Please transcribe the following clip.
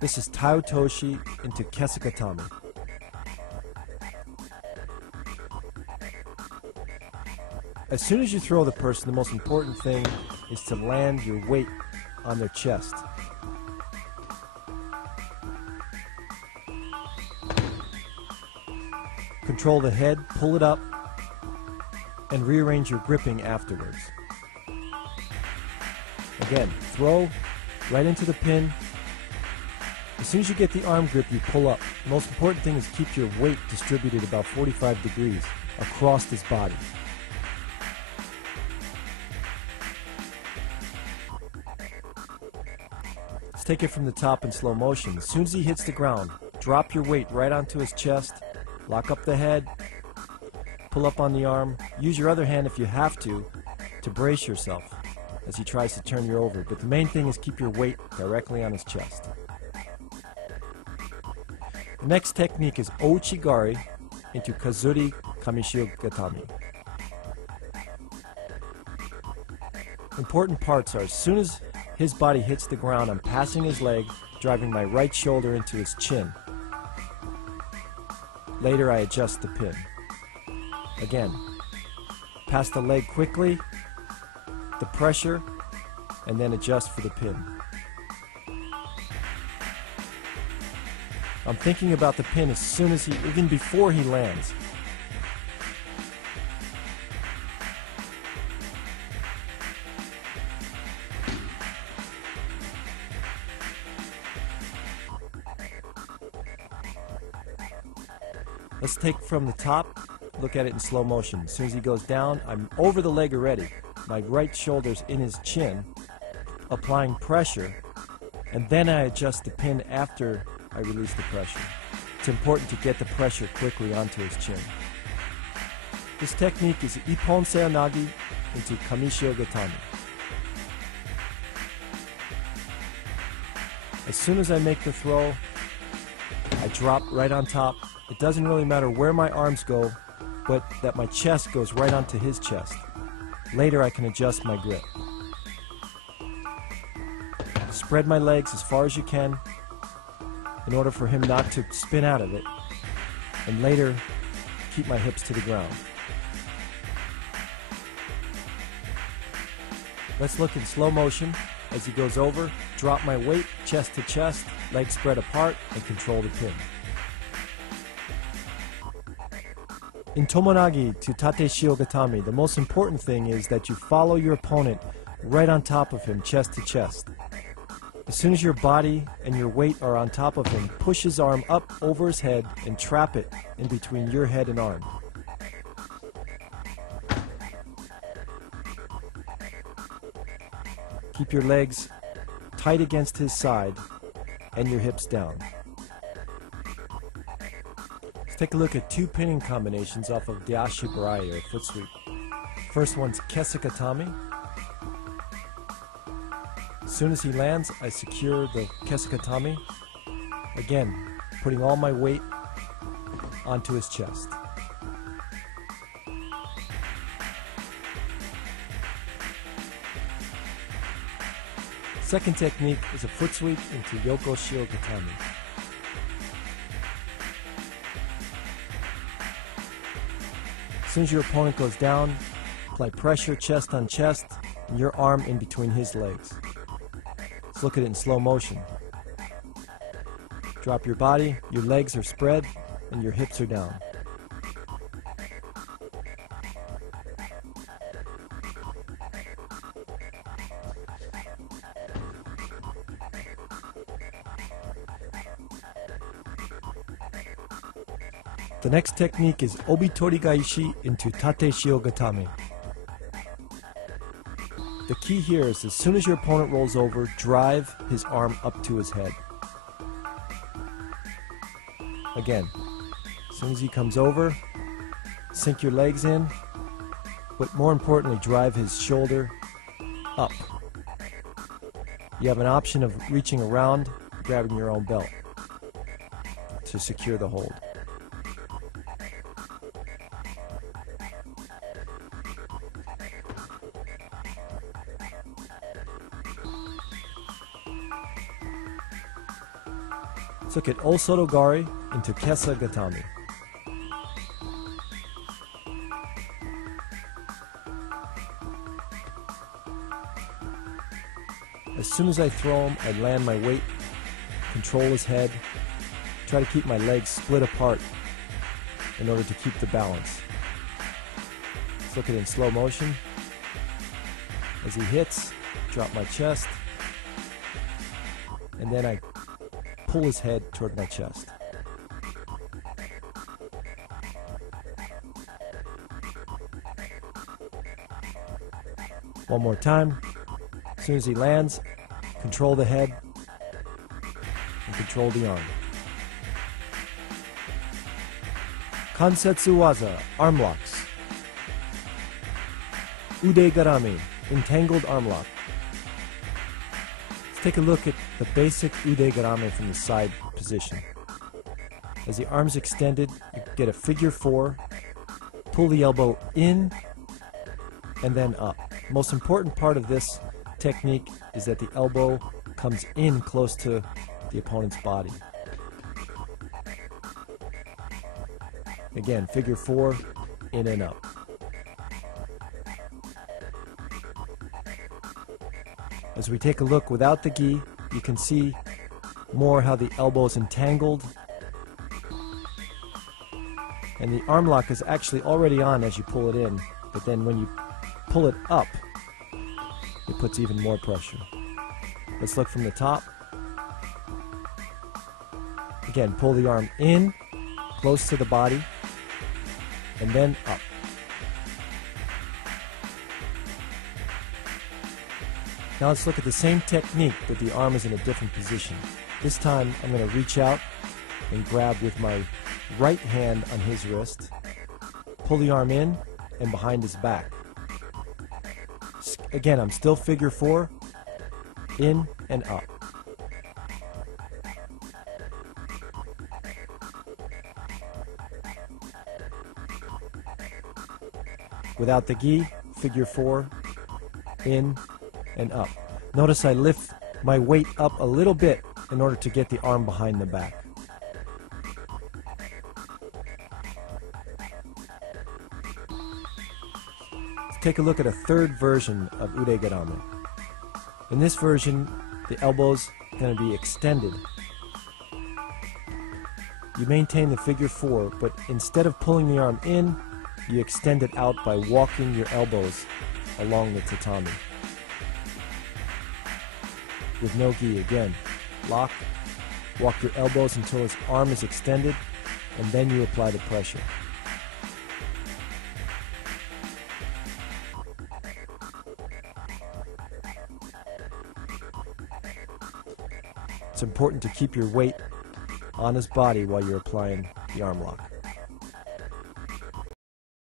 This is Tai Otoshi into Kesukatami. As soon as you throw the person, the most important thing is to land your weight on their chest. Control the head, pull it up, and rearrange your gripping afterwards. Again, throw right into the pin. As soon as you get the arm grip, you pull up. The most important thing is keep your weight distributed about 45 degrees across his body. Let's take it from the top in slow motion. As soon as he hits the ground, drop your weight right onto his chest, lock up the head, pull up on the arm. Use your other hand if you have to brace yourself as he tries to turn you over. But the main thing is keep your weight directly on his chest. The next technique is Ouchigari into Kazuri Kamishiogatami. Important parts are, as soon as his body hits the ground, I'm passing his leg, driving my right shoulder into his chin. Later I adjust the pin. Again, pass the leg quickly, the pressure, and then adjust for the pin. I'm thinking about the pin as soon as even before he lands. Let's take from the top, look at it in slow motion. As soon as he goes down, I'm over the leg already. My right shoulder's in his chin, applying pressure, and then I adjust the pin after I release the pressure. It's important to get the pressure quickly onto his chin. This technique is Ippon Seoinagi into Kamishiogatami. As soon as I make the throw, I drop right on top. It doesn't really matter where my arms go, but that my chest goes right onto his chest. Later I can adjust my grip. Spread my legs as far as you can in order for him not to spin out of it, and later keep my hips to the ground. Let's look in slow motion as he goes over, drop my weight chest to chest, legs spread apart, and control the pin. In Tomonagi to Tate Shiogatami, the most important thing is that you follow your opponent right on top of him, chest to chest. As soon as your body and your weight are on top of him, push his arm up over his head and trap it in between your head and arm. Keep your legs tight against his side and your hips down. Let's take a look at two pinning combinations off of Dashi Barai, or foot sweep. First one's Kesukatami. As soon as he lands, I secure the Kesukatami, again, putting all my weight onto his chest. Second technique is a foot sweep into Yoko Shiogatami. As soon as your opponent goes down, apply pressure chest on chest, and your arm in between his legs. Let's look at it in slow motion. Drop your body, your legs are spread, and your hips are down. The next technique is Obitori Gaishi into Tate Shiogatami. The key here is as soon as your opponent rolls over, drive his arm up to his head. Again, as soon as he comes over, sink your legs in, but more importantly, drive his shoulder up. You have an option of reaching around, grabbing your own belt to secure the hold. Let's look at Osotogari into Kesa Gatame. As soon as I throw him, I land my weight, control his head, try to keep my legs split apart in order to keep the balance. Let's look at it in slow motion. As he hits, drop my chest, and then I pull his head toward my chest. One more time. As soon as he lands, control the head and control the arm. Kansetsu Waza, arm locks. Ude Garame, entangled arm lock. Let's take a look at the basic Ude Garame from the side position. As the arm's extended, you get a figure 4, pull the elbow in and then up. Most important part of this technique is that the elbow comes in close to the opponent's body. Again, figure 4, in and up. As we take a look without the gi, you can see more how the elbow is entangled, and the arm lock is actually already on as you pull it in, but then when you pull it up, it puts even more pressure. Let's look from the top. Again, pull the arm in, close to the body, and then up. Now let's look at the same technique, but the arm is in a different position. This time I'm going to reach out and grab with my right hand on his wrist, pull the arm in and behind his back. Again, I'm still figure 4, in and up. Without the gi, figure 4, in and up. Notice I lift my weight up a little bit in order to get the arm behind the back. Let's take a look at a third version of Ude Garame. In this version, the elbow's going to be extended. You maintain the figure 4, but instead of pulling the arm in, you extend it out by walking your elbows along the tatami. With no gi, again, lock, walk your elbows until his arm is extended, and then you apply the pressure. It's important to keep your weight on his body while you're applying the arm lock.